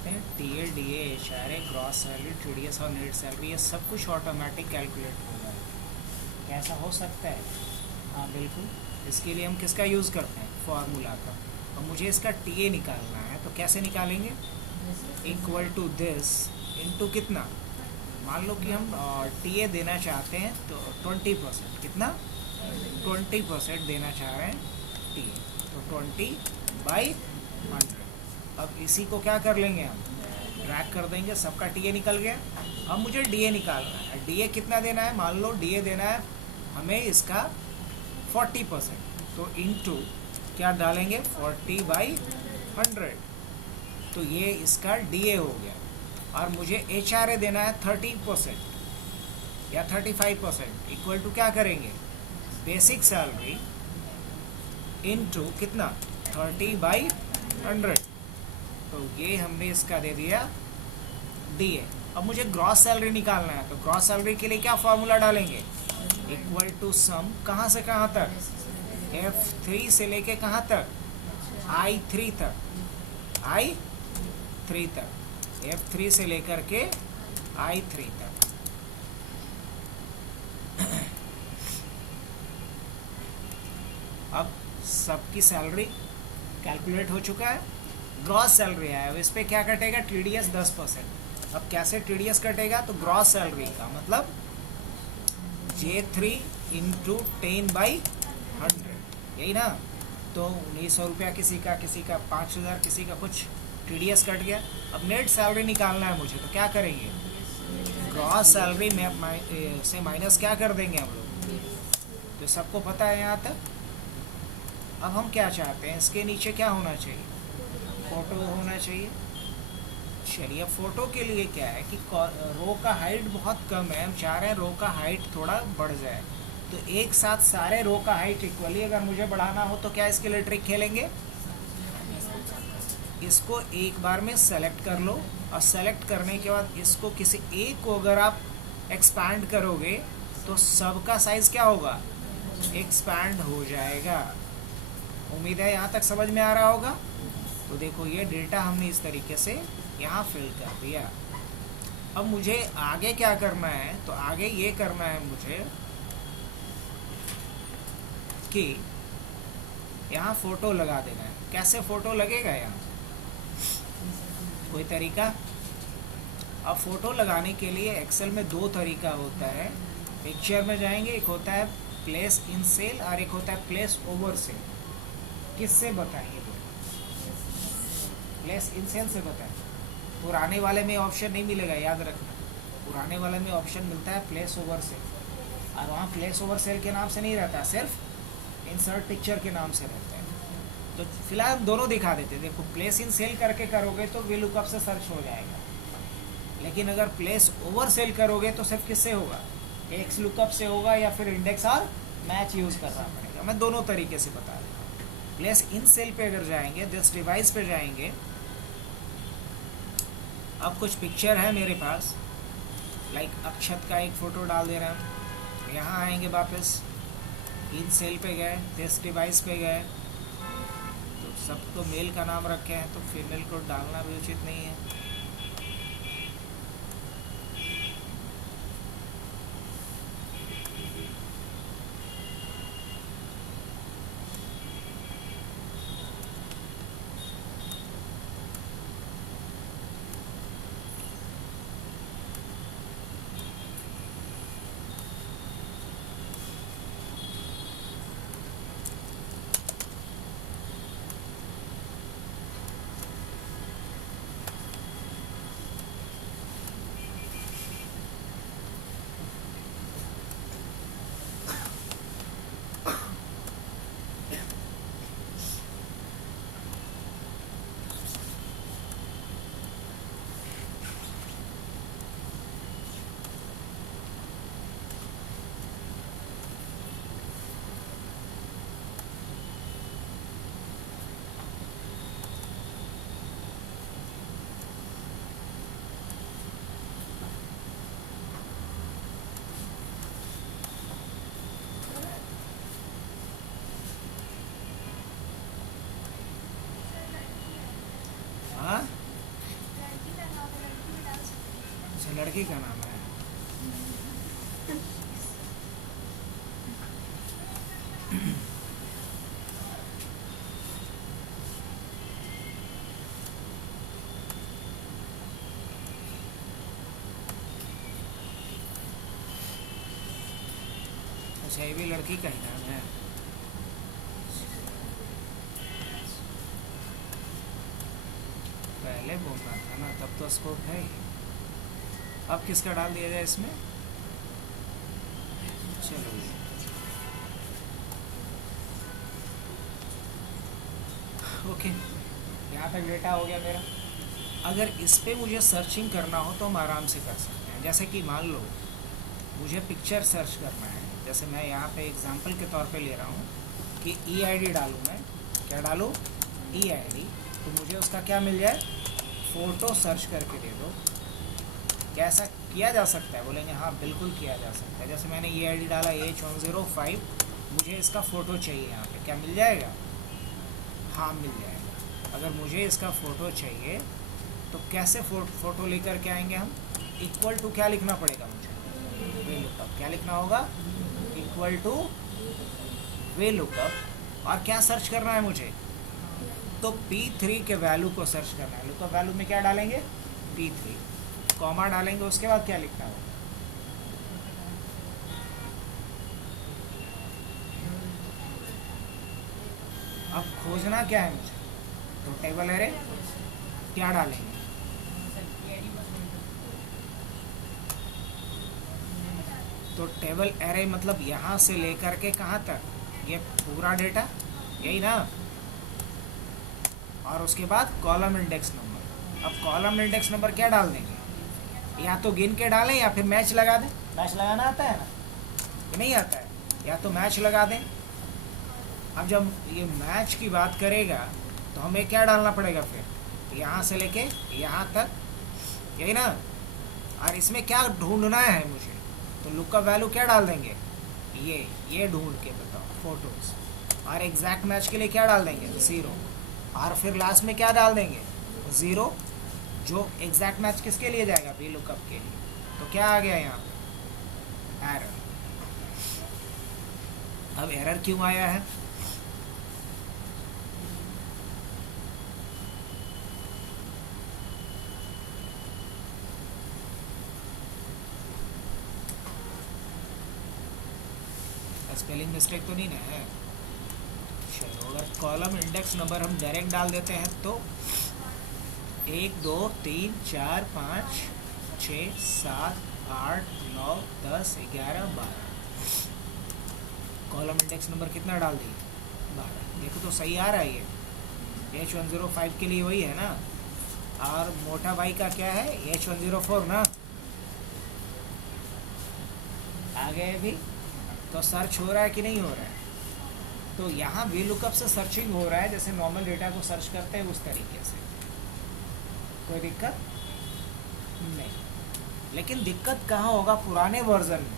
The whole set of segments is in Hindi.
चाहते हैं T A D H R A gross salary T D S और नेट सैलरी, ये सब कुछ ऑटोमेटिक कैलकुलेट हो जाएगा। कैसा हो सकता है? हाँ बिल्कुल। इसके लिए हम किसका यूज़ करते हैं? फार्मूला का। और मुझे इसका टी ए निकालना है, तो कैसे निकालेंगे? इक्वल टू दिस इंटू कितना, मान लो कि हम टी ए देना चाहते हैं तो 20%, कितना? 20% देना चाह रहे हैं टी ए, तो 20/100। अब इसी को क्या कर लेंगे हम? ड्रैग कर देंगे, सबका टी ए निकल गया। अब मुझे डी ए निकालना है। डी ए कितना देना है? मान लो डी ए देना है हमें इसका 40%, तो इंटू क्या डालेंगे? 40/100, तो ये इसका डी ए हो गया। और मुझे एच आर ए देना है 30% या 35%, इक्वल टू क्या करेंगे? बेसिक सैलरी इंटू कितना? 30/100, तो ये हमने इसका दे दिया डी ए। अब मुझे ग्रॉस सैलरी निकालना है, तो ग्रॉस सैलरी के लिए क्या फॉर्मूला डालेंगे? इक्वल टू सम, कहाँ से कहाँ तक? F3 से लेके कहाँ तक? I3 तक, I3 तक, F3 से लेकर के I3 तक। अब सबकी सैलरी कैलकुलेट हो चुका है, ग्रॉस सैलरी है। अब इस पर क्या कटेगा? टीडीएस 10%। अब कैसे टीडीएस कटेगा? तो ग्रॉस सैलरी का मतलब J3 इंटू 10/100, यही ना? तो 1900 रुपया किसी का 5000, किसी का कुछ, टीडीएस कट गया। अब नेट सैलरी निकालना है मुझे, तो क्या करेंगे? ग्रॉस सैलरी में से माइनस क्या कर देंगे हम लोग? तो सबको पता है यहाँ तक। अब हम क्या चाहते हैं? इसके नीचे क्या होना चाहिए? फोटो होना चाहिए। चलिए, फोटो के लिए क्या है कि रो का हाइट बहुत कम है, हम चाह रहे हैं रो का हाइट थोड़ा बढ़ जाए। तो एक साथ सारे रो का हाइट इक्वली अगर मुझे बढ़ाना हो तो क्या इसके लिए ट्रिक खेलेंगे? इसको एक बार में सेलेक्ट कर लो, और सेलेक्ट करने के बाद इसको किसी एक को अगर आप एक्सपैंड करोगे तो सबका साइज़ क्या होगा? एक्सपैंड हो जाएगा। उम्मीद है यहाँ तक समझ में आ रहा होगा। तो देखो, ये डेटा हमने इस तरीके से यहाँ फिल कर दिया। अब मुझे आगे क्या करना है? तो आगे ये करना है मुझे कि यहाँ फ़ोटो लगा देना है। कैसे फ़ोटो लगेगा यहाँ? कोई तरीका? अब फ़ोटो लगाने के लिए एक्सेल में 2 तरीका होता है। पिक्चर में जाएंगे, एक होता है प्लेस इन सेल और एक होता है प्लेस ओवर सेल। किससे बताएंगे? प्लेस इन सेल से बताएं। पुराने वाले में ऑप्शन नहीं मिलेगा, याद रखना। पुराने वाले में ऑप्शन मिलता है प्लेस ओवर सेल, और वहाँ प्लेस ओवर सेल के नाम से नहीं रहता, सिर्फ इंसर्ट पिक्चर के नाम से रहता है। तो फिलहाल हम दोनों दिखा देते हैं। देखो, प्लेस इन सेल करके करोगे तो वी लुकअप से सर्च हो जाएगा, लेकिन अगर प्लेस ओवर सेल करोगे तो सिर्फ किससे होगा? एक्स लुकअप से होगा, या फिर इंडेक्स और मैच यूज़ करना पड़ेगा। मैं दोनों तरीके से बता देता हूँ। प्लेस इन सेल पे अगर जाएंगे, दिस डिवाइस पे जाएंगे, अब कुछ पिक्चर है मेरे पास, लाइक अक्षत का एक फ़ोटो डाल दे रहे हैं। यहाँ आएंगे, वापस इन सेल पे गए, दिस डिवाइस पे गए, तो सबको मेल का नाम रखे हैं, तो फीमेल को डालना भी उचित नहीं है। लड़की का नाम है। अच्छा, ये भी लड़की का ही नाम है। पहले बोलना था ना, तब तो स्कोप है ही। अब किसका डाल दिया जाए इसमें? चलो, ओके, यहाँ तक डेटा हो गया मेरा। अगर इस पे मुझे सर्चिंग करना हो तो हम आराम से कर सकते हैं। जैसे कि मान लो मुझे पिक्चर सर्च करना है, जैसे मैं यहाँ पे एग्जांपल के तौर पे ले रहा हूँ कि EID डालूँ। मैं क्या डालूँ? EID। तो मुझे उसका क्या मिल जाए? फ़ोटो सर्च करके दे दो। क्या ऐसा किया जा सकता है? बोलेंगे हाँ, बिल्कुल किया जा सकता है। जैसे मैंने EID डाला H105, मुझे इसका फ़ोटो चाहिए। यहाँ पे क्या मिल जाएगा? हाँ, मिल जाएगा। अगर मुझे इसका फ़ोटो चाहिए तो कैसे फ़ोटो लेकर के आएंगे हम? इक्वल टू क्या लिखना पड़ेगा मुझे? वे लुकअप। क्या लिखना होगा? Equal two way lookup. और क्या सर्च करना है मुझे? तो P3 के वैल्यू को सर्च करना है। लुकअप वैल्यू में क्या डालेंगे? P3, कॉमा डालेंगे। उसके बाद क्या लिखना होगा? अब खोजना क्या है मुझे? तो टेबल एरे क्या डालेंगे? तो टेबल एरे मतलब यहाँ से लेकर के कहाँ तक? ये पूरा डेटा, यही ना। और उसके बाद कॉलम इंडेक्स नंबर। अब कॉलम इंडेक्स नंबर क्या डाल देंगे? या तो गिन के डालें या फिर मैच लगा दें। मैच लगाना आता है ना? ये नहीं आता है? या तो मैच लगा दें। अब जब ये मैच की बात करेगा तो हमें क्या डालना पड़ेगा फिर? यहाँ से लेके यहाँ तक, यही ना। और इसमें क्या ढूंढना है मुझे? तो लुकअप वैल्यू क्या डाल देंगे? ये ढूंढ के बताओ, फोटोज। और एग्जैक्ट मैच के लिए क्या डाल देंगे? 0। और फिर लास्ट में क्या डाल देंगे? 0, जो एग्जैक्ट मैच किसके लिए जाएगा? वी लुकअप के लिए। तो क्या आ गया यहाँ पे? एरर। अब एरर क्यों आया है? स्पेलिंग मिस्टेक तो नहीं ना है? चलो, अगर कॉलम इंडेक्स नंबर हम डायरेक्ट डाल देते हैं तो 1 2 3 4 5 6 7 8 9 10 11 12। कॉलम इंडेक्स नंबर कितना डाल दिए? 12। देखो तो सही आ रहा है ये। H105 के लिए वही है ना। और मोटा भाई का क्या है? H104 ना। आ गए भी। तो सर्च हो रहा है कि नहीं हो रहा है? तो यहाँ वी लुकअप से सर्चिंग हो रहा है, जैसे नॉर्मल डेटा को सर्च करते हैं उस तरीके से। कोई दिक्कत नहीं। लेकिन दिक्कत कहाँ होगा? पुराने वर्जन में,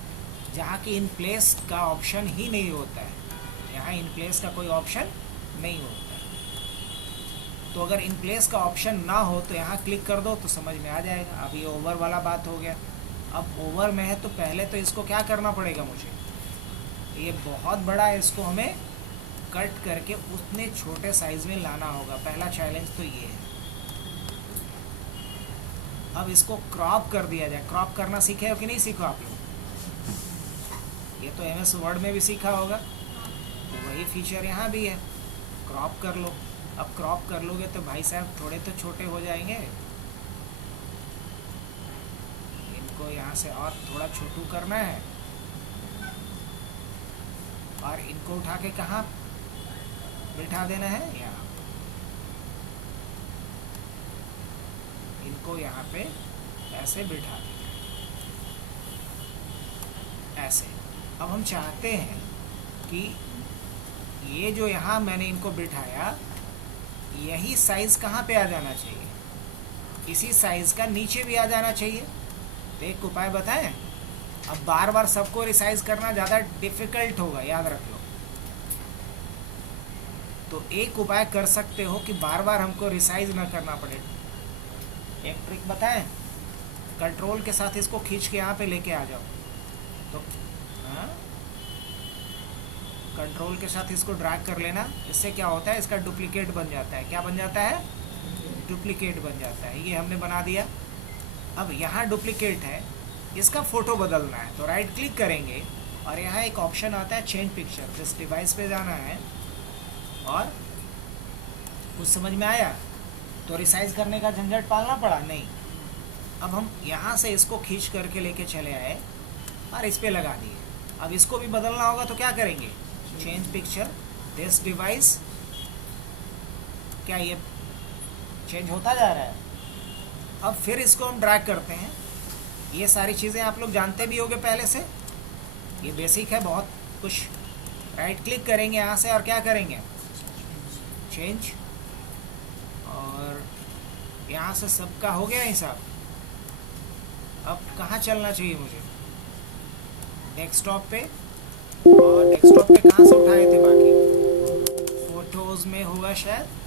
जहाँ की इन प्लेस का ऑप्शन ही नहीं होता है। यहाँ इन प्लेस का कोई ऑप्शन नहीं होता है। तो अगर इन प्लेस का ऑप्शन ना हो तो यहाँ क्लिक कर दो तो समझ में आ जाएगा। अब ये ओवर वाला बात हो गया। अब ओवर में है तो पहले तो इसको क्या करना पड़ेगा मुझे? ये बहुत बड़ा है, इसको हमें कट करके उतने छोटे साइज में लाना होगा। पहला चैलेंज तो ये है। अब इसको क्रॉप कर दिया जाए। क्रॉप करना सीखे हो कि नहीं सीखो आप लोग? ये तो MS वर्ड में भी सीखा होगा। तो वही फीचर यहाँ भी है, क्रॉप कर लो। अब क्रॉप कर लोगे तो भाई साहब थोड़े तो छोटे हो जाएंगे। इनको यहाँ से और थोड़ा छोटू करना है। और इनको उठा के कहाँ बिठा देना है? यहाँ। इनको यहाँ पे ऐसे बिठा देना, ऐसे। अब हम चाहते हैं कि ये जो यहाँ मैंने इनको बिठाया, यही साइज़ कहाँ पे आ जाना चाहिए? इसी साइज़ का नीचे भी आ जाना चाहिए। तो एक उपाय बताएं। अब बार बार सबको रिसाइज करना ज़्यादा डिफ़िकल्ट होगा, याद रख लो। तो एक उपाय कर सकते हो कि बार बार हमको रिसाइज ना करना पड़े। एक ट्रिक बताएं। कंट्रोल के साथ इसको खींच के यहाँ पे लेके आ जाओ। तो हाँ, कंट्रोल के साथ इसको ड्रैग कर लेना। इससे क्या होता है, इसका डुप्लीकेट बन जाता है। क्या बन जाता है? डुप्लीकेट बन जाता है। ये हमने बना दिया। अब यहाँ डुप्लीकेट है, इसका फ़ोटो बदलना है तो राइट क्लिक करेंगे और यहाँ एक ऑप्शन आता है चेंज पिक्चर। जिस डिवाइस पे जाना है और कुछ समझ में आया तो रिसाइज करने का झंझट पालना पड़ा नहीं। अब हम यहाँ से इसको खींच करके लेके चले आए और इस पे लगा दिए। अब इसको भी बदलना होगा तो क्या करेंगे, चेंज पिक्चर दिस डिवाइस। क्या ये चेंज होता जा रहा है? अब फिर इसको हम ड्रैग करते हैं। ये सारी चीज़ें आप लोग जानते भी होंगे पहले से, ये बेसिक है बहुत कुछ। राइट क्लिक करेंगे यहाँ से और क्या करेंगे, चेंज, और यहाँ से सबका हो गया हिसाब। अब कहाँ चलना चाहिए मुझे, डेस्कटॉप पे। और डेस्कटॉप पे कहाँ से उठाए थे बाकी, फोटोज में होगा शायद।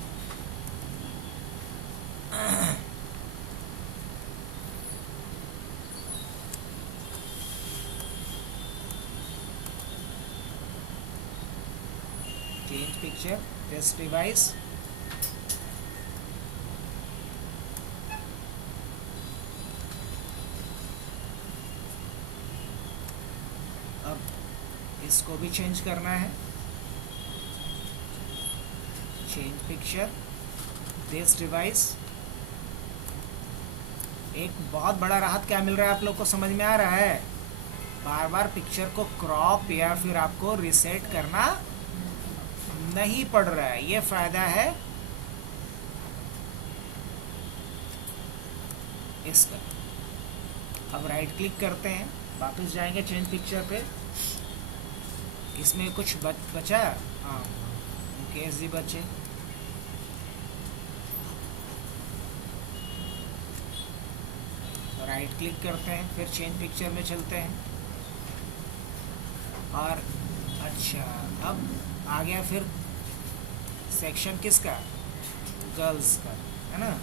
Change picture this device. अब इसको भी चेंज करना है, चेंज पिक्चर दिस डिवाइस। एक बहुत बड़ा राहत क्या मिल रहा है आप लोग को, समझ में आ रहा है? बार बार पिक्चर को क्रॉप या फिर आपको रिसेट करना नहीं पड़ रहा है, ये फायदा है इसका। अब राइट क्लिक करते हैं, वापस जाएंगे चेंज पिक्चर पे। इसमें कुछ बचा, हाँ केस जी बचे। राइट क्लिक करते हैं, फिर चेंज पिक्चर में चलते हैं। और अच्छा, अब आ गया फिर सेक्शन किसका, गर्ल्स का, है ना।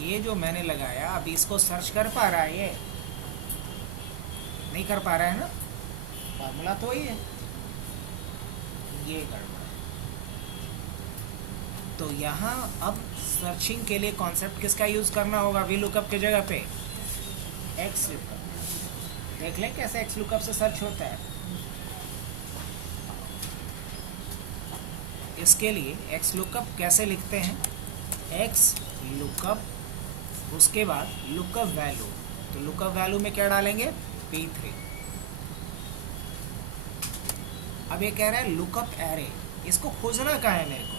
ये जो मैंने लगाया, अभी इसको सर्च कर पा रहा है, ये नहीं कर पा रहा है ना, फार्मूला तो ही है, ये गड़बड़। तो यहाँ अब सर्चिंग के लिए कॉन्सेप्ट किसका यूज करना होगा, वी लुकअप की जगह पे एक्स लुकअप। देख लें कैसे एक्स लुकअप से सर्च होता है। इसके लिए एक्स लुकअप कैसे लिखते हैं, एक्स लुकअप, उसके बाद लुकअप वैल्यू। तो लुकअप वैल्यू में क्या डालेंगे, P3। अब ये कह रहा है लुकअप एरे, इसको खोजना कहाँ है मेरे को,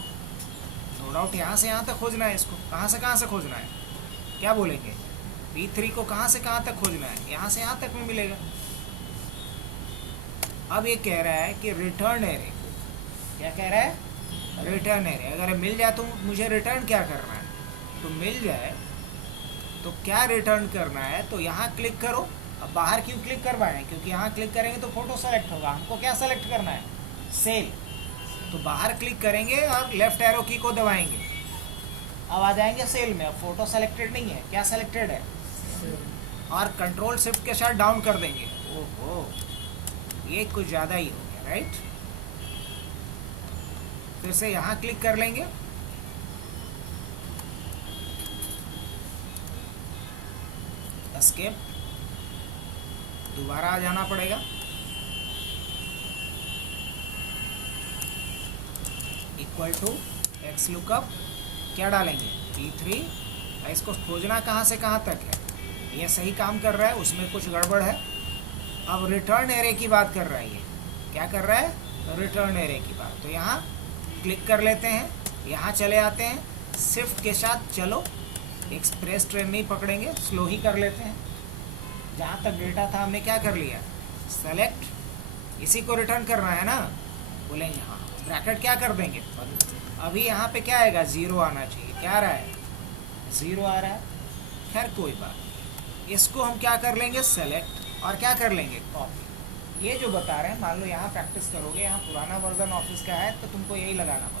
नो डाउट यहाँ से यहाँ तक खोजना है। इसको कहाँ से खोजना है, क्या बोलेंगे, P3 को कहाँ से कहाँ तक खोजना है, यहाँ से यहाँ तक में मिलेगा। अब ये कह रहा है कि रिटर्न एरे, क्या कह रहा है, रिटर्न एरे। अगर मिल जाए तो मुझे रिटर्न क्या करना है, तो मिल जाए तो क्या रिटर्न करना है, तो यहाँ क्लिक करो। अब बाहर क्यों क्लिक करवाएं, क्योंकि यहाँ क्लिक करेंगे तो फोटो सेलेक्ट होगा। हमको क्या सेलेक्ट करना है, सेल। तो बाहर क्लिक करेंगे और लेफ्ट एरो की को दबाएंगे, अब आ जाएंगे सेल में। अब फोटो सेलेक्टेड नहीं है, क्या सेलेक्टेड है, और कंट्रोल शिफ्ट के साथ डाउन कर देंगे। ओहो, ये कुछ ज़्यादा ही हो गया, राइट। फिर से यहाँ क्लिक कर लेंगे, एस्केप, दोबारा आ जाना पड़ेगा। इक्वल टू एक्स लुकअप, क्या डालेंगे, P3। इसको खोजना कहाँ से कहाँ तक है, ये सही काम कर रहा है, उसमें कुछ गड़बड़ है। अब रिटर्न एरे की बात कर रहा है, ये क्या कर रहा है, रिटर्न एरे की बात। तो यहाँ क्लिक कर लेते हैं, यहाँ चले आते हैं, शिफ्ट के साथ चलो, एक्सप्रेस ट्रेन नहीं पकड़ेंगे, स्लो ही कर लेते हैं। जहाँ तक डेटा था हमने क्या कर लिया, सेलेक्ट, इसी को रिटर्न करना है ना, बोलेंगे हाँ, ब्रैकेट क्या कर देंगे, अभी यहाँ पे क्या आएगा, 0 आना चाहिए, क्या आ रहा है, 0 आ रहा है। खैर कोई बात नहीं, इसको हम क्या कर लेंगे, सेलेक्ट, और क्या कर लेंगे, कॉपी। ये जो बता रहे हैं, मान लो यहाँ प्रैक्टिस करोगे, यहाँ पुराना वर्जन ऑफिस का है तो तुमको यही लगाना पड़ेगा।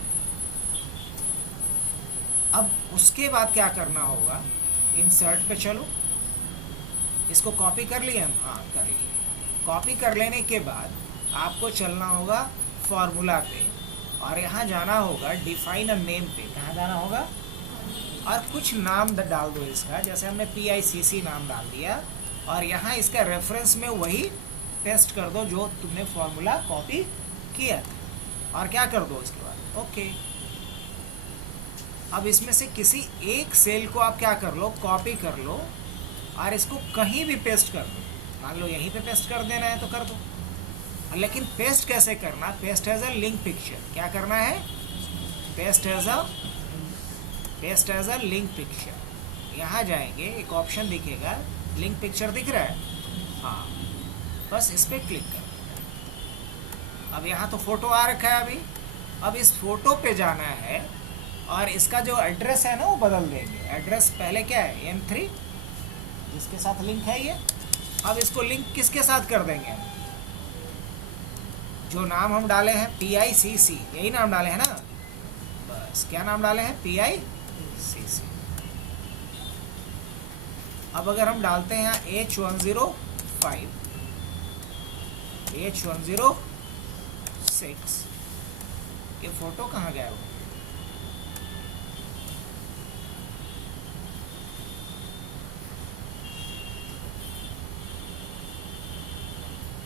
अब उसके बाद क्या करना होगा, इंसर्ट पे चलो, इसको कॉपी कर लिए हम, हाँ कर लिए। कॉपी कर लेने के बाद आपको चलना होगा फॉर्मूला पे, और यहाँ जाना होगा डिफाइन अ नेम पे, कहाँ जाना होगा, और कुछ नाम डाल दो इसका, जैसे हमने PICC नाम डाल दिया, और यहाँ इसका रेफरेंस में वही पेस्ट कर दो जो तुमने फॉर्मूला कॉपी किया था, और क्या कर दो उसके बाद, ओके। अब इसमें से किसी एक सेल को आप क्या कर लो, कॉपी कर लो, और इसको कहीं भी पेस्ट कर दो। मान लो यहीं पे पेस्ट कर देना है तो कर दो, लेकिन पेस्ट कैसे करना, paste as a link picture, क्या करना है, paste as a link picture. यहाँ जाएंगे, एक ऑप्शन दिखेगा, लिंक पिक्चर दिख रहा है, हाँ, बस इस पर क्लिक कर। अब यहाँ तो फोटो आ रखा है अभी, अब इस फोटो पे जाना है, और इसका जो एड्रेस है ना वो बदल देंगे। एड्रेस पहले क्या है, M3 जिसके साथ लिंक है ये, अब इसको लिंक किसके साथ कर देंगे हम, जो नाम हम डाले हैं PICC, यही नाम डाले हैं ना, बस क्या नाम डाले हैं, PICC। अब अगर हम डालते हैं यहाँ H105, H106, ये फोटो कहाँ गया वो,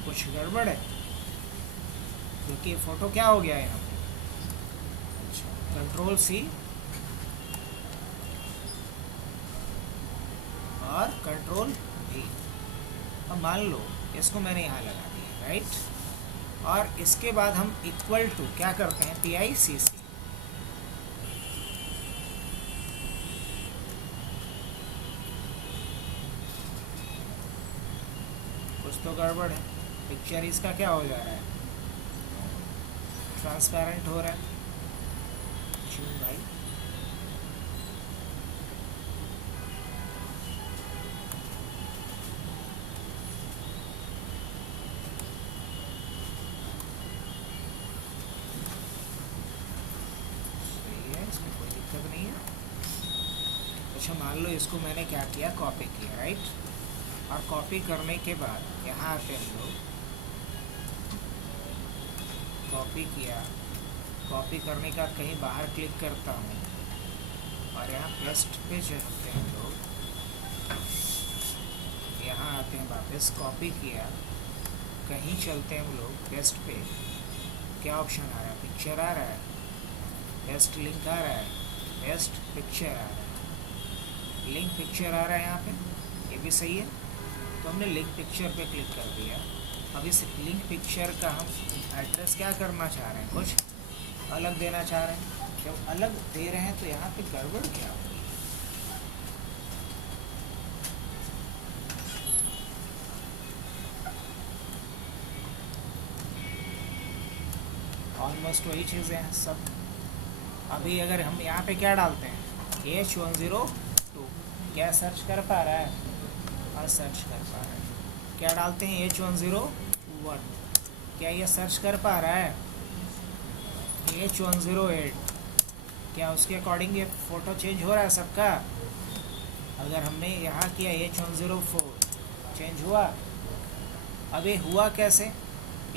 कुछ गड़बड़ है, क्योंकि ये फोटो क्या हो गया है यहाँ पे, Ctrl+C और Ctrl+V। अब मान लो इसको मैंने यहाँ लगा दिया, राइट, और इसके बाद हम इक्वल टू क्या करते हैं, PICC, कुछ तो गड़बड़ है, पिक्चर इसका क्या हो जा रहा है, ट्रांसपेरेंट हो रहा है, क्यों भाई, सही है, इसमें कोई दिक्कत नहीं है। अच्छा मान लो इसको मैंने क्या किया, कॉपी किया, राइट, और कॉपी करने के बाद यहाँ आते हैं लोग, कॉपी किया, कॉपी करने का कहीं बाहर क्लिक करता हूँ, और यहाँ पेस्ट पे चलते हैं लोग, यहाँ आते हैं वापस, कॉपी किया, कहीं चलते हैं हम लोग पेस्ट पे, क्या ऑप्शन आ रहा है, पिक्चर आ रहा है, पेस्ट लिंक आ रहा है, पेस्ट पिक्चर आ रहा है, लिंक पिक्चर आ रहा है यहाँ पे, ये भी सही है। तो हमने लिंक पिक्चर पे क्लिक कर दिया। अब इस लिंक पिक्चर का हम एड्रेस क्या करना चाह रहे हैं, कुछ अलग देना चाह रहे हैं। जब अलग दे रहे हैं तो यहाँ पे गड़बड़ क्या होगी, ऑलमोस्ट वही चीज़ें हैं सब। अभी अगर हम यहाँ पे क्या डालते हैं, H102, क्या सर्च कर पा रहा है, हाँ सर्च कर पा रहा है। क्या डालते हैं H101, क्या ये सर्च कर पा रहा है, H108, क्या उसके अकॉर्डिंग ये फ़ोटो चेंज हो रहा है सबका। अगर हमने यहाँ किया H104, चेंज हुआ। अब ये हुआ कैसे,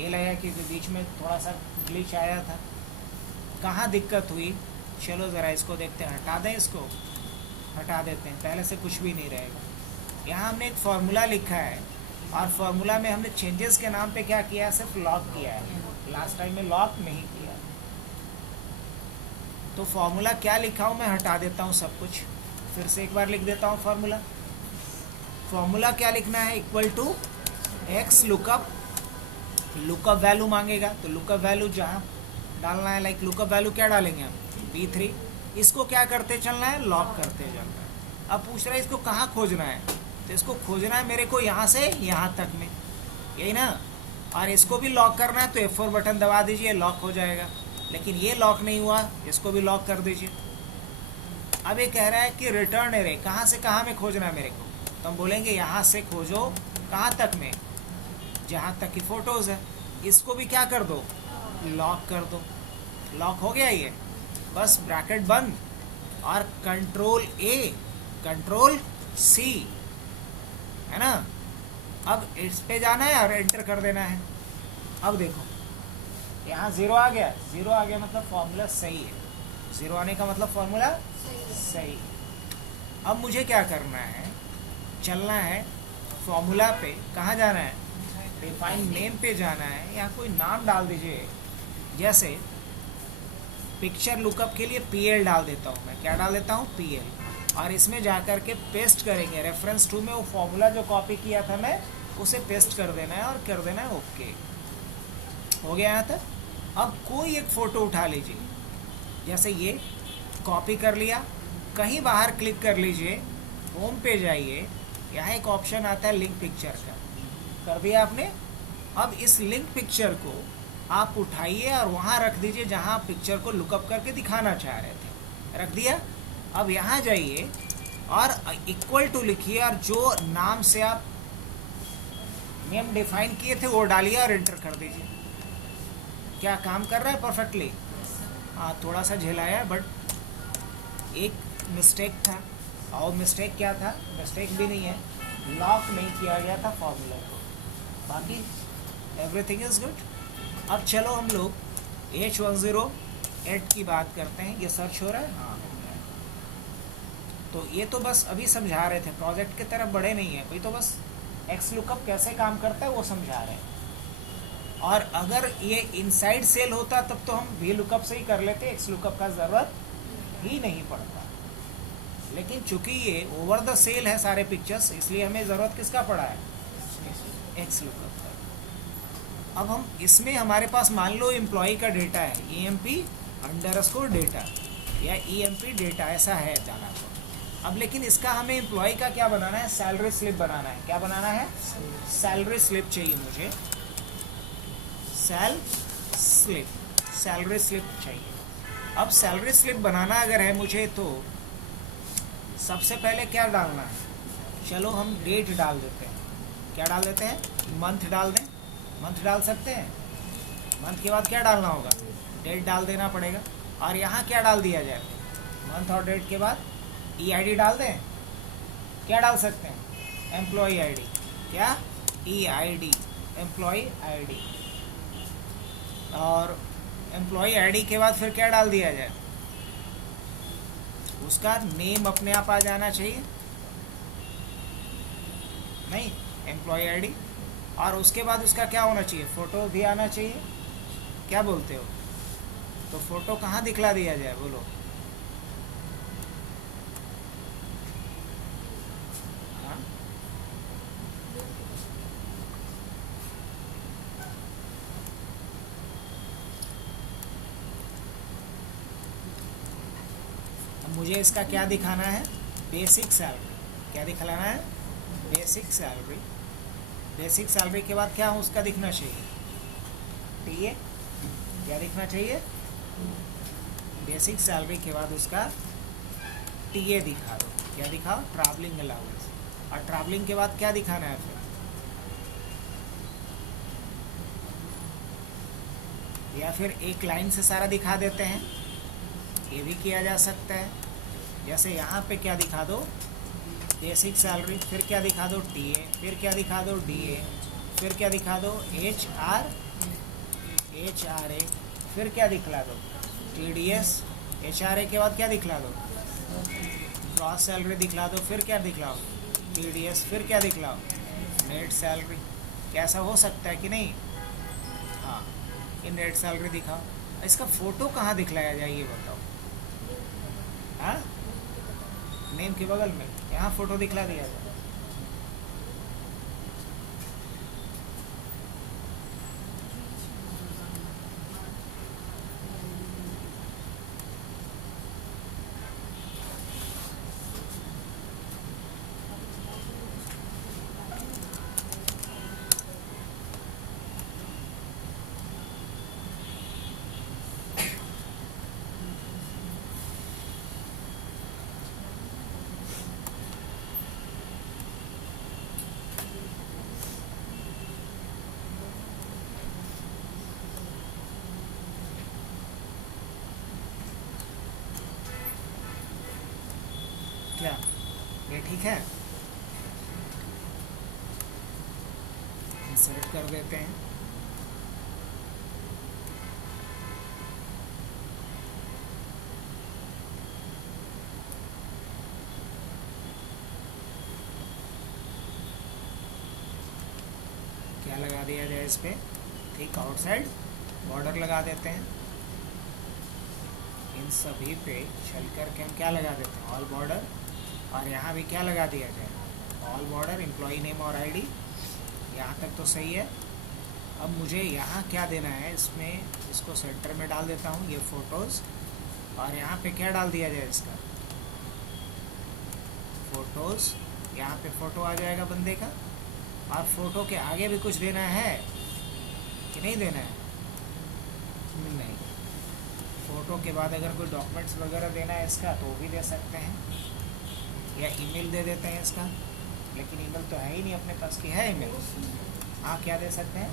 ये लगा कि बीच में थोड़ा सा ग्लिच आया था, कहाँ दिक्कत हुई, चलो ज़रा इसको देखते हैं, हटा दें, इसको हटा देते हैं, पहले से कुछ भी नहीं रहेगा। यहाँ हमने एक फार्मूला लिखा है, और फार्मूला में हमने चेंजेस के नाम पे क्या किया है, सिर्फ लॉक किया है, लास्ट टाइम में लॉक नहीं किया। तो फार्मूला क्या लिखा हूँ मैं हटा देता हूँ सब कुछ, फिर से एक बार लिख देता हूँ फार्मूला। फार्मूला क्या लिखना है, equal to X lookup, lookup value मांगेगा तो लुकअप वैल्यू जहाँ डालना है, लाइक लुकअप वैल्यू क्या डालेंगे हम, B3। इसको क्या करते चलना है, लॉक करते चलना है। अब पूछ रहा है इसको कहाँ खोजना है, तो इसको खोजना है मेरे को यहाँ से यहाँ तक में, यही ना, और इसको भी लॉक करना है तो F4 बटन दबा दीजिए, लॉक हो जाएगा। लेकिन ये लॉक नहीं हुआ, इसको भी लॉक कर दीजिए। अब ये कह रहा है कि रिटर्न एरे कहाँ से कहाँ में खोजना है मेरे को, तो हम बोलेंगे यहाँ से खोजो कहाँ तक में, जहाँ तक की फ़ोटोज़ है। इसको भी क्या कर दो, लॉक कर दो। लॉक हो गया ये, बस ब्रैकेट बंद और कंट्रोल ए कंट्रोल सी, है ना। अब इस पे जाना है और एंटर कर देना है। अब देखो यहाँ ज़ीरो आ गया, ज़ीरो आ गया मतलब फॉर्मूला सही है, ज़ीरो आने का मतलब फॉर्मूला सही है। अब मुझे क्या करना है, चलना है फॉर्मूला पे, कहाँ जाना है, डिफाइन नेम पे जाना है। यहाँ कोई नाम डाल दीजिए, जैसे पिक्चर लुकअप के लिए पीएल डाल देता हूँ मैं, क्या डाल देता हूँ, पीएल। और इसमें जा कर के पेस्ट करेंगे, रेफरेंस टू में वो फॉर्मूला जो कॉपी किया था मैं, उसे पेस्ट कर देना है और कर देना है ओके। हो गया यहाँ तक। अब कोई एक फ़ोटो उठा लीजिए, जैसे ये कॉपी कर लिया, कहीं बाहर क्लिक कर लीजिए, होम पे जाइए, यहाँ एक ऑप्शन आता है लिंक पिक्चर का, कर दिया आपने। अब इस लिंक पिक्चर को आप उठाइए और वहाँ रख दीजिए जहाँ आप पिक्चर को लुकअप करके दिखाना चाह रहे थे, रख दिया। अब यहाँ जाइए और इक्वल टू लिखिए और जो नाम से आप नेम डिफाइन किए थे वो डालिए और एंटर कर दीजिए। क्या काम कर रहा है परफेक्टली। हाँ थोड़ा सा झेलाया, बट एक मिस्टेक था। और मिस्टेक क्या था, मिस्टेक भी नहीं है, लॉक नहीं किया गया था फॉर्मूला को, बाकी एवरीथिंग इज़ गुड। अब चलो हम लोग H108 की बात करते हैं। ये सर्च हो रहा है, हाँ हो रहा है। तो ये तो बस अभी समझा रहे थे, प्रोजेक्ट की तरफ बड़े नहीं है, भाई तो बस एक्स लुकअप कैसे काम करता है वो समझा रहे हैं। और अगर ये इनसाइड सेल होता तब तो हम वी लुकअप से ही कर लेते, एक्स लुकअप का ज़रूरत ही नहीं पड़ता। लेकिन चूंकि ये ओवर द सेल है सारे पिक्चर्स, इसलिए हमें ज़रूरत किसका पड़ा है, एक्स लुकअप का। अब हम इसमें हमारे पास मान लो एम्प्लॉय का डेटा है, EMP_डेटा या EMP डेटा ऐसा है जाना तो। अब लेकिन इसका हमें एम्प्लॉय का क्या बनाना है, सैलरी स्लिप बनाना है। क्या बनाना है, सैलरी स्लिप चाहिए मुझे, सैलरी स्लिप चाहिए। अब सैलरी स्लिप बनाना अगर है मुझे, तो सबसे पहले क्या डालना है, चलो हम डेट डाल देते हैं। क्या डाल देते हैं, मंथ डाल दें, मंथ डाल सकते हैं। मंथ के बाद क्या डालना होगा, डेट डाल देना पड़ेगा। और यहाँ क्या डाल दिया जाए, मंथ और डेट के बाद EID डाल दें। क्या डाल सकते हैं, एम्प्लॉय ID, क्या EID, एम्प्लॉय ID। और एम्प्लॉय ID के बाद फिर क्या डाल दिया जाए, उसका नेम अपने आप आ जाना चाहिए, नहीं एम्प्लॉय ID। और उसके बाद उसका क्या होना चाहिए, फ़ोटो भी आना चाहिए। क्या बोलते हो, तो फ़ोटो कहाँ दिखला दिया जाए, बोलो। हाँ मुझे इसका क्या दिखाना है, बेसिक सैलरी। क्या दिखाना है, बेसिक सैलरी। बेसिक सैलरी के बाद क्या उसका दिखना चाहिए, TA। क्या दिखना चाहिए, बेसिक सैलरी के बाद उसका TA दिखा दो। क्या दिखाओ, ट्रैवलिंग अलाउंस। और ट्रैवलिंग के बाद क्या दिखाना है फिर, या फिर एक लाइन से सारा दिखा देते हैं, ये भी किया जा सकता है। जैसे यहाँ पे क्या दिखा दो, बेसिक सैलरी, फिर क्या दिखा दो, TA, फिर क्या दिखा दो, DA, फिर क्या दिखा दो, HRA, फिर क्या दिखला दो, TDS। HRA के बाद क्या दिखला दो, ग्रॉस सैलरी दिखला दो, फिर क्या दिखलाओ, TDS, फिर क्या दिखलाओ, नेट सैलरी। कैसा हो सकता है कि नहीं, हाँ ये नेट सैलरी दिखाओ। इसका फ़ोटो कहाँ दिखलाया जाए ये बताओ, हाँ नेम के बगल में यहाँ फ़ोटो दिखला दिया जाए। ये ठीक है, इंसर्ट कर देते हैं। क्या लगा दिया जाए इस पे, ठीक आउटसाइड बॉर्डर लगा देते हैं। इन सभी पे चल करके हम क्या लगा देते हैं, ऑल बॉर्डर, और यहाँ भी क्या लगा दिया जाए, ऑल बॉर्डर, एम्प्लॉय नेम और आईडी। यहाँ तक तो सही है। अब मुझे यहाँ क्या देना है, इसमें इसको सेंटर में डाल देता हूँ, ये फ़ोटोज़, और यहाँ पे क्या डाल दिया जाए इसका, फ़ोटोज़। यहाँ पे फ़ोटो आ जाएगा बंदे का, और फ़ोटो के आगे भी कुछ देना है कि नहीं देना है, नहीं। फ़ोटो के बाद अगर कोई डॉक्यूमेंट्स वगैरह देना है इसका तो वो भी दे सकते हैं, या ईमेल दे देते हैं इसका, लेकिन ईमेल तो है ही नहीं अपने पास, की है ईमेल। हाँ, क्या दे सकते हैं,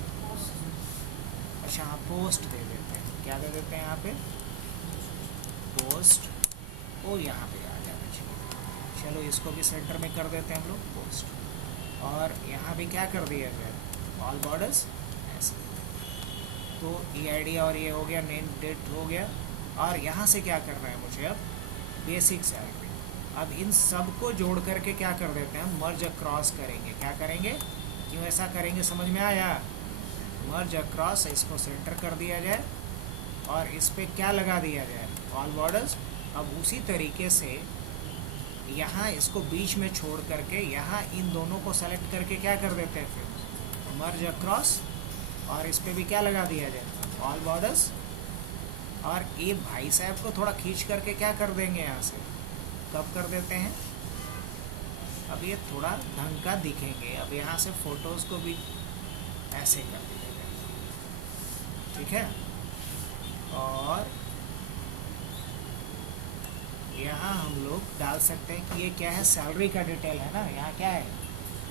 अच्छा हाँ, पोस्ट दे देते हैं। क्या दे देते हैं यहाँ पे, पोस्ट। वो यहाँ पे आ जाना चाहिए। चलो इसको भी सेंटर में कर देते हैं हम लोग, पोस्ट। और यहाँ भी क्या कर दिया जाए, ऑल बॉर्डर्स ऐसे। तो EID और ये हो गया, नेम डेट हो गया। और यहाँ से क्या करना है मुझे, अब बेसिक सैलरी। अब इन सब को जोड़ करके क्या कर देते हैं, मर्ज अक्रॉस करेंगे। क्या करेंगे, क्यों ऐसा करेंगे, समझ में आया, मर्ज अक्रॉस। इसको सेंटर कर दिया जाए और इस पर क्या लगा दिया जाए, ऑल बॉर्डर्स। अब उसी तरीके से यहाँ इसको बीच में छोड़ करके यहाँ इन दोनों को सेलेक्ट करके क्या कर देते हैं, फिर मर्ज अक्रॉस, और इस पर भी क्या लगा दिया जाए, ऑल बॉर्डर्स। और ये भाई साहब को थोड़ा खींच करके क्या कर देंगे यहाँ से, कब कर देते हैं, अब ये थोड़ा ढंग का दिखेंगे। अब यहाँ से फ़ोटोज़ को भी ऐसे कर दिया जाए, ठीक है। और यहाँ हम लोग डाल सकते हैं कि ये क्या है, सैलरी का डिटेल है ना, यहाँ क्या है,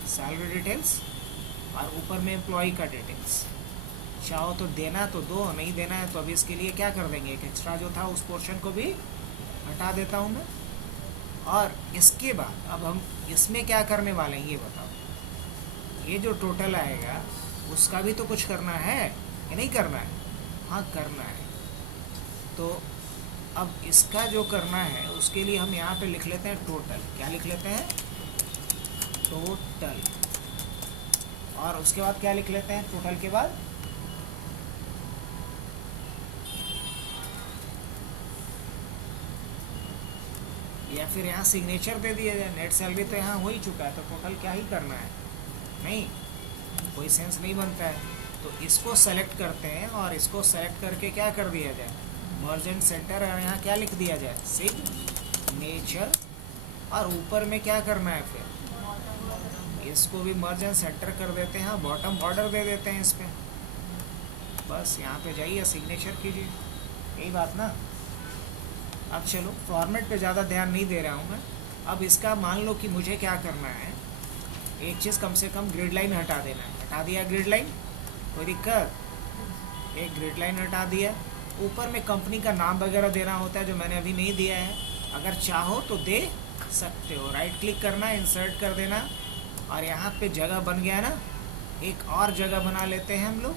सैलरी डिटेल्स, और ऊपर में एम्प्लॉय का डिटेल्स। चाहो तो देना तो दो, नहीं देना है तो अभी इसके लिए क्या कर देंगे, एक एक्स्ट्रा जो था उस पोर्शन को भी हटा देता हूँ मैं। और इसके बाद अब हम इसमें क्या करने वाले हैं ये बताओ, ये जो टोटल आएगा उसका भी तो कुछ करना है या नहीं करना है, हाँ करना है। तो अब इसका जो करना है उसके लिए हम यहाँ पे लिख लेते हैं टोटल। क्या लिख लेते हैं, टोटल। और उसके बाद क्या लिख लेते हैं, टोटल के बाद या फिर यहाँ सिग्नेचर दे दिया जाए। नेट सैलरी तो यहाँ हो ही चुका है, तो टोटल क्या ही करना है, नहीं, कोई सेंस नहीं बनता है। तो इसको सेलेक्ट करते हैं और इसको सेलेक्ट करके क्या कर दिया जाए, मर्ज एंड सेंटर, और यहाँ क्या लिख दिया जाए, सिग्नेचर। और ऊपर में क्या करना है, फिर इसको भी मर्ज एंड सेंटर कर देते हैं, बॉटम बॉर्डर दे देते हैं इस पर। बस यहाँ पे जाइए, सिग्नेचर कीजिए, यही बात ना। अब चलो फॉर्मेट पे ज़्यादा ध्यान नहीं दे रहा हूँ मैं। अब इसका मान लो कि मुझे क्या करना है, एक चीज़ कम से कम ग्रिड लाइन हटा देना है। हटा दिया ग्रिड लाइन, कोई दिक्कत, एक ग्रिड लाइन हटा दिया। ऊपर में कंपनी का नाम वगैरह देना होता है जो मैंने अभी नहीं दिया है, अगर चाहो तो दे सकते हो। राइट क्लिक करना, इंसर्ट कर देना, और यहाँ पे जगह बन गया ना, एक और जगह बना लेते हैं हम लोग,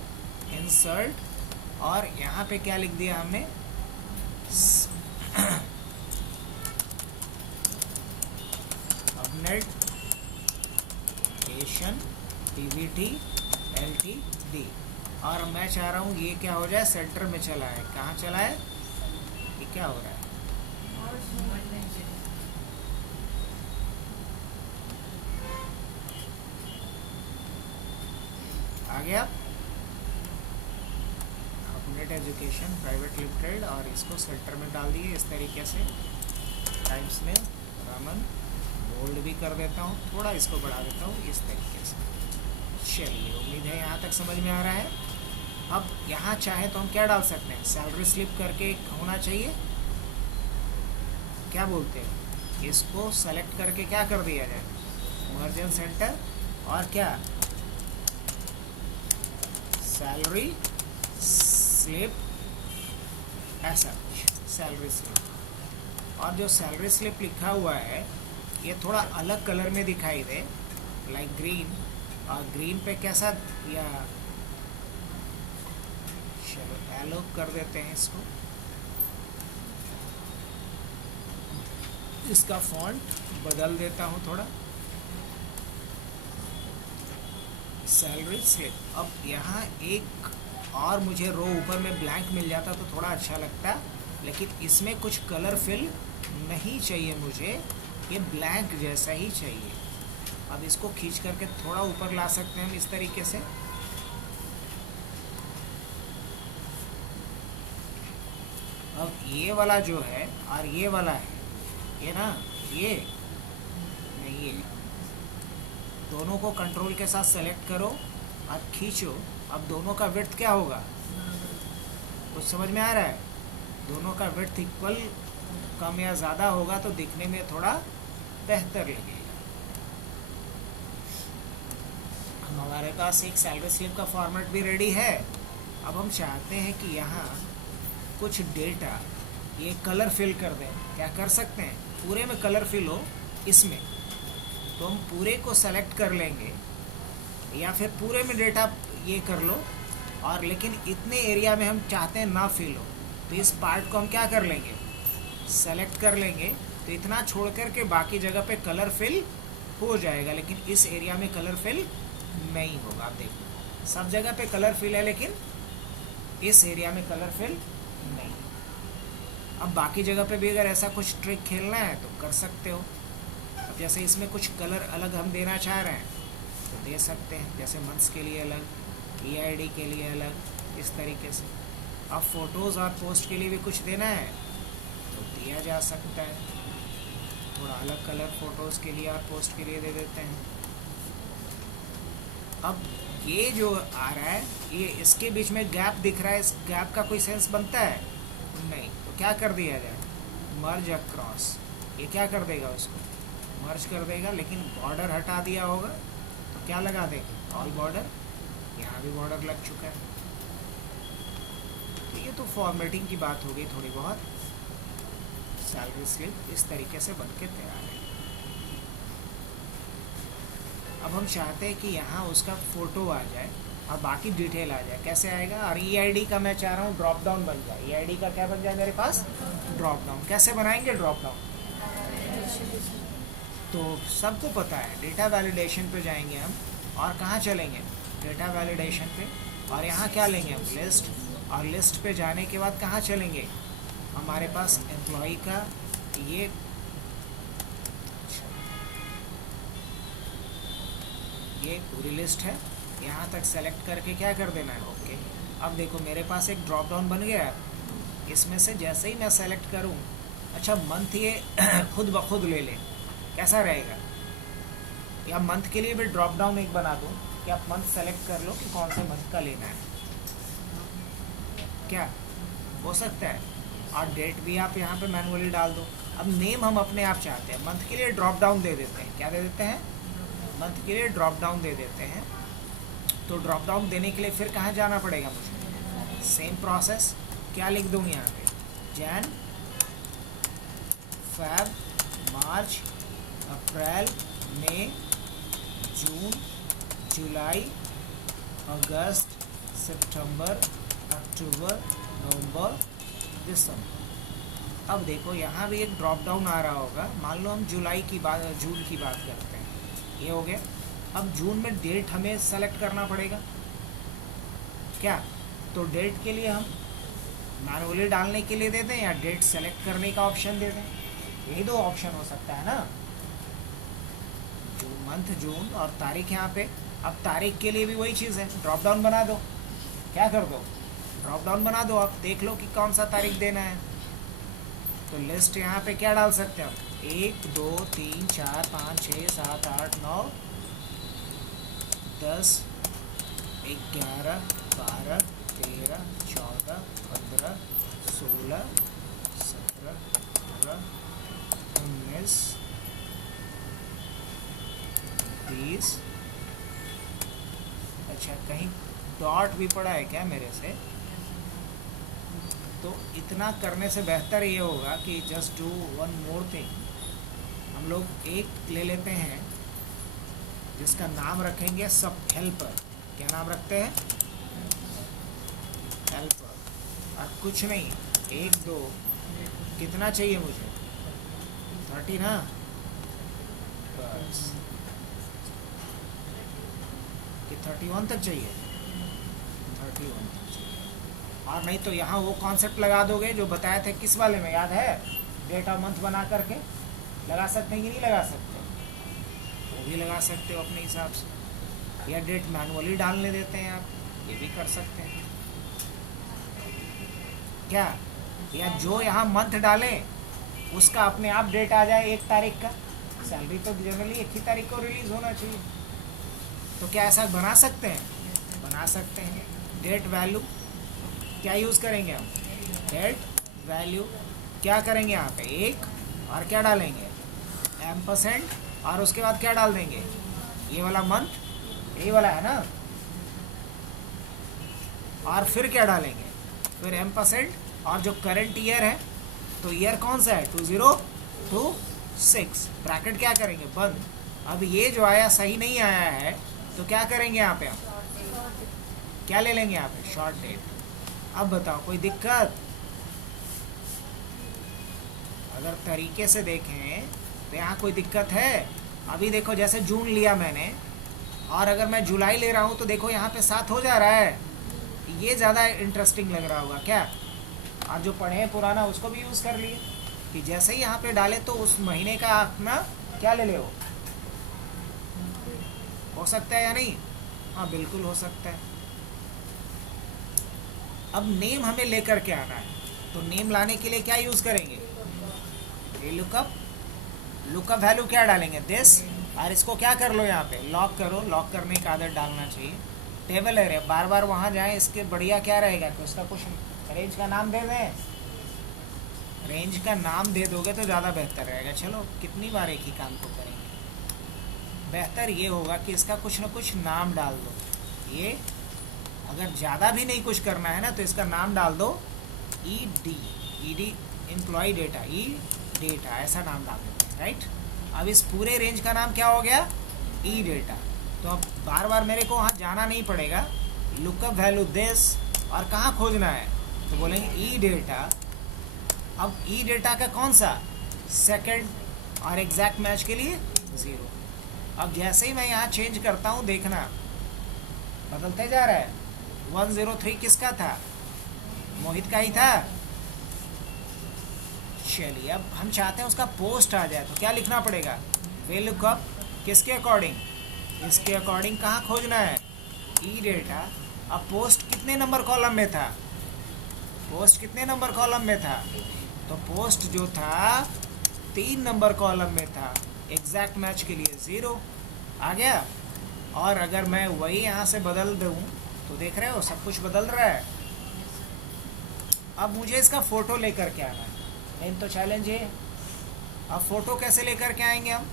इंसर्ट। और यहाँ पे क्या लिख दिया हमने, सबनेट एशन PVT LTD। और मैं चाह रहा हूँ ये क्या हो जाए, सेंटर में चला है। कहाँ चला है, ये क्या हो रहा है, आ गया अपनेट एजुकेशन प्राइवेट लिमिटेड, और इसको सेंटर में डाल दिए इस तरीके से। टाइम्स में रामन, बोल्ड भी कर देता हूँ, थोड़ा इसको बढ़ा देता हूँ इस तरीके से। चलिए, उम्मीद है यहाँ तक समझ में आ रहा है। अब यहाँ चाहे तो हम क्या डाल सकते हैं, सैलरी स्लिप करके होना चाहिए, क्या बोलते हैं, इसको सेलेक्ट करके क्या कर दिया जाए, मर्ज एंड सेंटर, और क्या, सैलरी स्लिप, ऐसा कुछ, सैलरी स्लिप। और जो सैलरी स्लिप लिखा हुआ है ये थोड़ा अलग कलर में दिखाई दे, लाइक ग्रीन, और ग्रीन पे कैसा, या चलो एलो कर देते हैं इसको, इसका फॉन्ट बदल देता हूँ थोड़ा, सैलरी स्लिप। अब यहाँ एक और मुझे रो ऊपर में ब्लैंक मिल जाता तो थोड़ा अच्छा लगता, लेकिन इसमें कुछ कलर फिल नहीं चाहिए मुझे, ये ब्लैंक जैसा ही चाहिए। अब इसको खींच करके थोड़ा ऊपर ला सकते हैं हम इस तरीके से। अब ये वाला जो है और ये वाला है, ये ना, ये नहीं, ये दोनों को कंट्रोल के साथ सेलेक्ट करो और खींचो। अब दोनों का विड्थ क्या होगा, कुछ समझ में आ रहा है? दोनों का विड्थ इक्वल, कम या ज़्यादा होगा तो दिखने में थोड़ा बेहतर लगेगा। हमारे पास एक सैलरी स्लिप का फॉर्मेट भी रेडी है। अब हम चाहते हैं कि यहाँ कुछ डेटा ये कलर फिल कर दें। क्या कर सकते हैं, पूरे में कलर फिल हो इसमें, तो हम पूरे को सेलेक्ट कर लेंगे, या फिर पूरे में डेटा ये कर लो, और लेकिन इतने एरिया में हम चाहते हैं ना फिल हो, तो इस पार्ट को हम क्या कर लेंगे, सेलेक्ट कर लेंगे, तो इतना छोड़ कर के बाकी जगह पे कलर फिल हो जाएगा, लेकिन इस एरिया में कलर फिल नहीं होगा। आप देखो सब जगह पे कलर फिल है, लेकिन इस एरिया में कलर फिल नहीं। अब बाकी जगह पे भी अगर ऐसा कुछ ट्रिक खेलना है तो कर सकते हो। अब जैसे इसमें कुछ कलर अलग हम देना चाह रहे हैं तो दे सकते हैं, जैसे मंथ्स के लिए अलग, EID के लिए अलग, इस तरीके से। अब फ़ोटोज़ और पोस्ट के लिए भी कुछ देना है तो दिया जा सकता है, थोड़ा अलग कलर फ़ोटोज़ के लिए और पोस्ट के लिए दे देते हैं। अब ये जो आ रहा है, ये इसके बीच में गैप दिख रहा है, इस गैप का कोई सेंस बनता है नहीं, तो क्या कर दिया जाए, मर्ज अक्रॉस। ये क्या कर देगा, उसको मर्ज कर देगा, लेकिन बॉर्डर हटा दिया होगा तो क्या लगा देंगे, ऑल बॉर्डर। यहाँ भी बॉर्डर लग चुका है। तो ये तो फॉर्मेटिंग की बात हो गई थोड़ी बहुत। सैलरी स्लिप इस तरीके से बन के तैयार है। अब हम चाहते हैं कि यहाँ उसका फ़ोटो आ जाए और बाकी डिटेल आ जाए। कैसे आएगा, और EID का मैं चाह रहा हूँ ड्रॉप डाउन बन जाए। EID का क्या बन जाए मेरे पास, ड्रॉप डाउन। कैसे बनाएंगे ड्रॉप डाउन, तो सबको पता है, डेटा वैलिडेशन पे जाएंगे हम, और कहाँ चलेंगे, डेटा वैलिडेशन पे, और यहाँ क्या लेंगे हम, लिस्ट, और लिस्ट पे जाने के बाद कहाँ चलेंगे, हमारे पास एम्प्लॉई का ये पूरी लिस्ट है, यहाँ तक सेलेक्ट करके क्या कर देना है, ओके। अब देखो मेरे पास एक ड्रॉप डाउन बन गया, इसमें से जैसे ही मैं सेलेक्ट करूँ, अच्छा मंथ ये खुद ब खुद ले ले, कैसा रहेगा, या मंथ के लिए भी ड्रॉप डाउन एक बना दूँ कि आप मंथ सेलेक्ट कर लो कि कौन से मंथ का लेना है, क्या हो सकता है, और डेट भी आप यहाँ पे मैनुअली डाल दो। अब नेम हम अपने आप चाहते हैं, मंथ के लिए ड्रॉप डाउन दे देते हैं, क्या दे देते हैं, मंथ के लिए ड्रॉप डाउन दे देते हैं। तो ड्रॉप डाउन देने के लिए फिर कहाँ जाना पड़ेगा मुझे, सेम प्रोसेस, क्या लिख दूँ यहाँ पे, जैन, फेब, मार्च, अप्रैल, मई, जून, जुलाई, अगस्त, सितंबर, अक्टूबर, नवंबर, दिसंबर। अब देखो यहाँ भी एक ड्रॉप डाउन आ रहा होगा, मान लो हम जुलाई की बात, जून की बात करते हैं, ये हो गया। अब जून में डेट हमें सेलेक्ट करना पड़ेगा, क्या, तो डेट के लिए हम मैनुअली डालने के लिए दे दें या डेट सेलेक्ट करने का ऑप्शन दे दें, यही दो ऑप्शन हो सकता है ना, जून, मंथ जून, और तारीख यहाँ पे। अब तारीख के लिए भी वही चीज़ है, ड्रॉप डाउन बना दो, क्या कर दो, ड्रॉप डाउन बना दो, आप देख लो कि कौन सा तारीख देना है। तो लिस्ट यहाँ पे क्या डाल सकते हैं, 1 2 3 4 5 6 7 8 9 10 11 12 13 14 15 16 17 18 19 20। अच्छा कहीं डॉट भी पड़ा है क्या मेरे से, तो इतना करने से बेहतर ये होगा कि just do one more thing, हम लोग एक ले लेते हैं जिसका नाम रखेंगे सब हेल्पर। क्या नाम रखते हैं? हेल्पर। और कुछ नहीं, 1 2 कितना चाहिए मुझे? 30 ना, बस कि 31 तक चाहिए, 31 तक चाहिए। और नहीं तो यहाँ वो कॉन्सेप्ट लगा दोगे जो बताए थे, किस वाले में याद है? डेट ऑफ मंथ बना करके लगा सकते हैं कि नहीं लगा सकते? वो भी लगा सकते हो अपने हिसाब से, या डेट मैनुअली डालने देते हैं आप, ये भी कर सकते हैं क्या? या जो यहाँ मंथ डालें उसका अपने आप डेट आ जाए 1 तारीख का। सैलरी तो जनरली 1 ही तारीख को रिलीज होना चाहिए, तो क्या ऐसा बना सकते हैं? बना सकते हैं। डेट वैल्यू क्या यूज़ करेंगे हम? डेट वैल्यू क्या करेंगे यहाँ पे? 1 और क्या डालेंगे? %, और उसके बाद क्या डाल देंगे? ये वाला मंथ, ये वाला है ना, और फिर क्या डालेंगे? फिर %, और जो करंट ईयर है, तो ईयर कौन सा है? 2026। ब्रैकेट क्या करेंगे? बंद। अब ये जो आया सही नहीं आया है, तो क्या करेंगे यहाँ पे हम? क्या ले लेंगे यहाँ पे? Short date. अब बताओ कोई दिक्कत? अगर तरीके से देखें तो यहाँ कोई दिक्कत है? अभी देखो, जैसे जून लिया मैंने, और अगर मैं जुलाई ले रहा हूँ तो देखो यहाँ पे 7 हो जा रहा है। ये ज़्यादा इंटरेस्टिंग लग रहा होगा क्या? और जो पढ़े हैं पुराना उसको भी यूज़ कर लिए कि जैसे ही यहाँ पे डाले तो उस महीने का अपना क्या ले ले हो सकता है या नहीं? हाँ बिल्कुल हो सकता है। अब नेम हमें लेकर के आना है, तो नेम लाने के लिए क्या यूज़ करेंगे? ये लुकअप वैल्यू क्या डालेंगे? दिस। और इसको क्या कर लो यहाँ पे? लॉक करो। लॉक करने की आदत डालना चाहिए। टेबल है, बार बार वहाँ जाएं, इसके बढ़िया क्या रहेगा कि उसका कुछ रेंज का नाम दे दें। रेंज का नाम दे दोगे तो ज़्यादा बेहतर रहेगा। चलो कितनी बार एक ही काम को करेंगे? बेहतर ये होगा कि इसका कुछ ना कुछ नाम डाल दो। ये अगर ज़्यादा भी नहीं कुछ करना है ना, तो इसका नाम डाल दो ईडी एम्प्लॉय डेटा, ई डेटा, ऐसा नाम डाल देते हैं, राइट। अब इस पूरे रेंज का नाम क्या हो गया? ई डेटा। तो अब बार बार मेरे को वहाँ जाना नहीं पड़ेगा। लुकअप वैल्यू दिस, और कहाँ खोजना है? तो बोलेंगे ई डेटा। अब ई डेटा का कौन सा? सेकंड, और एग्जैक्ट मैच के लिए 0। अब जैसे ही मैं यहाँ चेंज करता हूँ, देखना बदलते जा रहा है। 103 किसका था? मोहित का ही था। चलिए, अब हम चाहते हैं उसका पोस्ट आ जाए, तो क्या लिखना पड़ेगा? वे लुकअप किसके अकॉर्डिंग? इसके अकॉर्डिंग। कहाँ खोजना है? ई डेटा। अब पोस्ट कितने नंबर कॉलम में था? पोस्ट कितने नंबर कॉलम में था? तो पोस्ट जो था 3 नंबर कॉलम में था। एग्जैक्ट मैच के लिए 0 आ गया। और अगर मैं वही यहाँ से बदल दूँ, तो देख रहे हो सब कुछ बदल रहा है। अब मुझे इसका फ़ोटो लेकर के आना है, मेन तो चैलेंज है। अब फ़ोटो कैसे लेकर के आएंगे हम?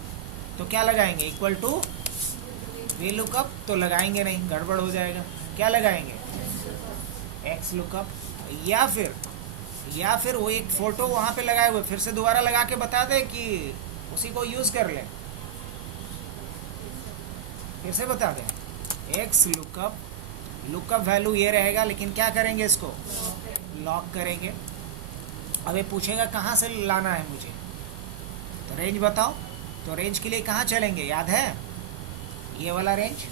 तो क्या लगाएंगे? इक्वल टू वी लुकअप तो लगाएंगे नहीं, गड़बड़ हो जाएगा। क्या लगाएंगे? X lookup. या फिर वो एक फ़ोटो वहाँ पे लगाए हुए फिर से दोबारा लगा के बता दे कि उसी को यूज़ कर ले। फिर से बता दें, एक्स लुकअप। लुकअप वैल्यू ये रहेगा, लेकिन क्या करेंगे? इसको लॉक करेंगे। अब ये पूछेगा कहाँ से लाना है मुझे, तो रेंज बताओ। तो रेंज के लिए कहाँ चलेंगे? याद है ये वाला रेंज,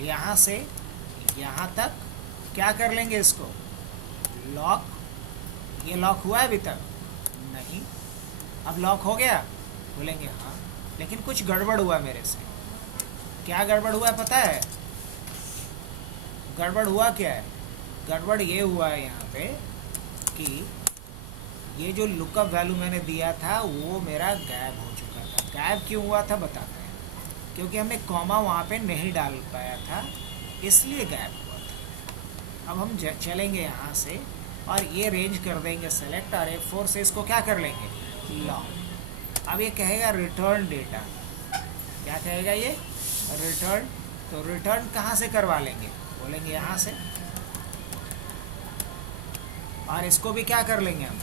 यहाँ से यहाँ तक क्या कर लेंगे? इसको लॉक। ये लॉक हुआ है अभी तक? नहीं। अब लॉक हो गया? बोलेंगे हाँ, लेकिन कुछ गड़बड़ हुआ मेरे से। क्या गड़बड़ हुआ है पता है? गड़बड़ हुआ क्या है? गड़बड़ ये हुआ है यहाँ पे कि ये जो लुकअप वैल्यू मैंने दिया था वो मेरा गायब हो चुका था। गायब क्यों हुआ था बताते हैं। क्योंकि हमने कॉमा वहाँ पे नहीं डाल पाया था, इसलिए गायब हुआ था। अब हम चलेंगे यहाँ से और ये रेंज कर देंगे सेलेक्ट, और F4 से इसको क्या कर लेंगे? लॉक। अब ये कहेगा रिटर्न डेटा। क्या कहेगा ये? रिटर्न। तो रिटर्न कहाँ से करवा लेंगे? बोलेंगे यहाँ से, और इसको भी क्या कर लेंगे हम?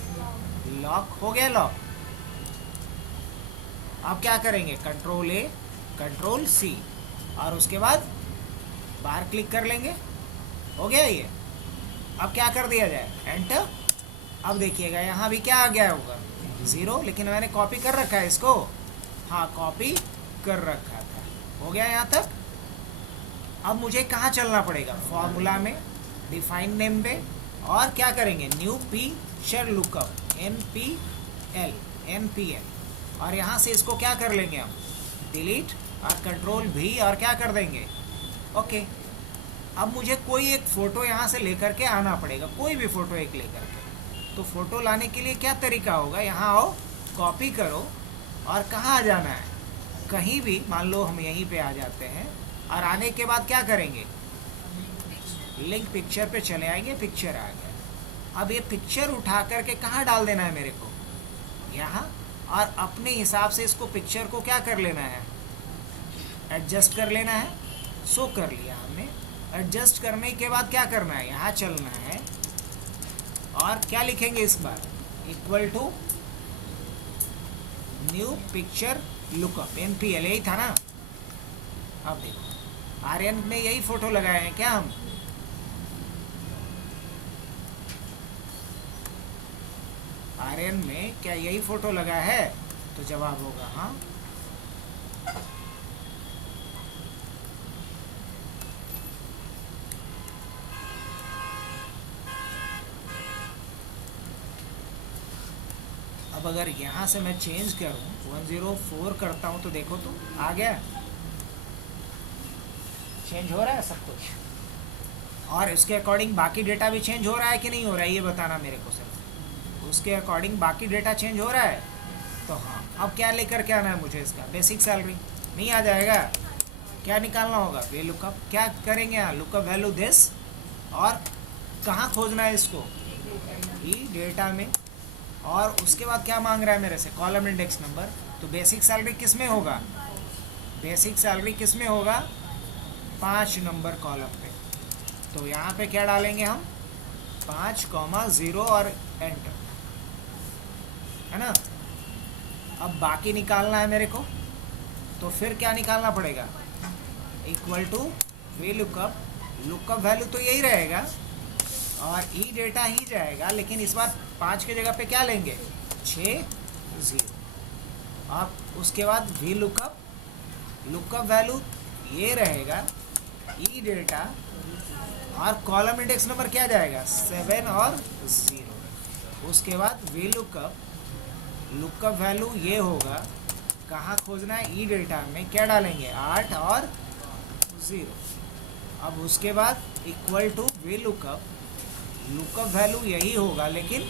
लॉक। हो गया लॉक। अब क्या करेंगे, कंट्रोल ए कंट्रोल सी, और उसके बाद बाहर क्लिक कर लेंगे, हो गया ये। अब क्या कर दिया जाए, एंटर। अब देखिएगा यहाँ भी क्या आ गया होगा, 0, लेकिन मैंने कॉपी कर रखा है इसको, हाँ कॉपी कर रखा था, हो गया यहाँ तक। अब मुझे कहाँ चलना पड़ेगा, फॉर्मूला में, डिफाइन नेम पे, और क्या करेंगे, न्यू पिक्चर लुकअप, NPL, और यहाँ से इसको क्या कर लेंगे हम, डिलीट, और कंट्रोल भी, और क्या कर देंगे, ओके। अब मुझे कोई एक फ़ोटो यहाँ से लेकर के आना पड़ेगा, कोई भी फ़ोटो एक लेकर के। तो फ़ोटो लाने के लिए क्या तरीका होगा, यहाँ आओ, कॉपी करो, और कहाँ आ जाना है, कहीं भी, मान लो हम यहीं पे आ जाते हैं, और आने के बाद क्या करेंगे, लिंक पिक्चर पे चले आएंगे, पिक्चर आ गया। अब ये पिक्चर उठा करके कहाँ डाल देना है मेरे को, यहाँ, और अपने हिसाब से इसको पिक्चर को क्या कर लेना है, एडजस्ट कर लेना है। सो कर लिया हमने, एडजस्ट करने के बाद क्या करना है, यहाँ चलना है, और क्या लिखेंगे इस बार, equal to new picture lookup, NPL, यही था ना। अब देखो आर्यन में यही फोटो लगाए हैं क्या हम, आर्यन में क्या यही फोटो लगा है, तो जवाब होगा हाँ। अब अगर यहाँ से मैं चेंज करूँ, 104 करता हूँ, तो देखो तो आ गया, चेंज हो रहा है सब कुछ, और इसके अकॉर्डिंग बाकी डेटा भी चेंज हो रहा है कि नहीं हो रहा है, ये बताना मेरे को सिर्फ, उसके अकॉर्डिंग बाकी डेटा चेंज हो रहा है। तो हाँ, अब क्या लेकर के आना है मुझे, इसका बेसिक सैलरी नहीं आ जाएगा, क्या निकालना होगा, वे लुकअप, क्या करेंगे यहाँ, लुकअप वैल्यू दिस, और कहाँ खोजना है इसको, ई डेटा में, और उसके बाद क्या मांग रहा है मेरे से, कॉलम इंडेक्स नंबर। तो बेसिक सैलरी किस में होगा, बेसिक सैलरी किस में होगा, 5 नंबर कॉलम पे। तो यहाँ पे क्या डालेंगे हम, 5,0 और एंटर, है ना। अब बाकी निकालना है मेरे को, तो फिर क्या निकालना पड़ेगा, equal two way lookup, lookup value तो यही रहेगा, और ई डेटा ही जाएगा, लेकिन इस बार 5 की जगह पे क्या लेंगे, 6 0। अब उसके बाद वी लुकअप, लुकअप वैल्यू ये रहेगा, ई डेटा, और कॉलम इंडेक्स नंबर क्या जाएगा, 7 और 0। उसके बाद वी लुकअप, लुकअप वैल्यू ये होगा, कहाँ खोजना है, ई डेटा में क्या डालेंगे, 8 और 0। अब उसके बाद equal to V lookup, lookup value यही होगा, लेकिन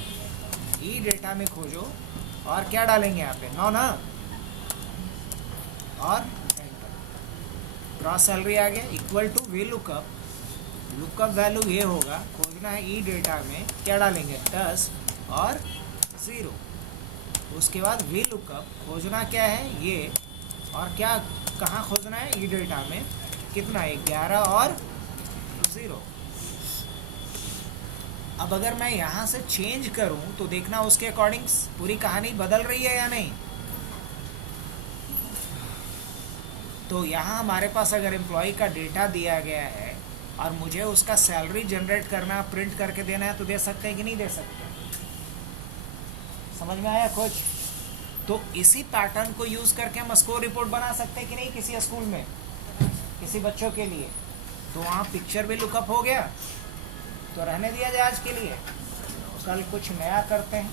ई डेटा में खोजो, और क्या डालेंगे यहाँ पे, 9 ना, और एंटर, ग्रॉस सैलरी आ गया, equal to V lookup, lookup value ये होगा, खोजना है ई डेटा में, क्या डालेंगे, 10 और 0। उसके बाद वी लुकअप, खोजना क्या है ये, और क्या कहाँ खोजना है, ई डेटा में, कितना, 11 और 0। अब अगर मैं यहाँ से चेंज करूँ, तो देखना उसके अकॉर्डिंग पूरी कहानी बदल रही है या नहीं। तो यहाँ हमारे पास अगर एम्प्लॉय का डेटा दिया गया है, और मुझे उसका सैलरी जनरेट करना, प्रिंट करके देना है, तो दे सकते हैं कि नहीं दे सकते, समझ में आया कुछ। तो इसी पैटर्न को यूज़ करके हम स्कोर रिपोर्ट बना सकते हैं कि नहीं, किसी स्कूल में, किसी बच्चों के लिए। तो वहाँ पिक्चर भी लुकअप हो गया, तो रहने दिया जाए आज के लिए, कल कुछ नया करते हैं।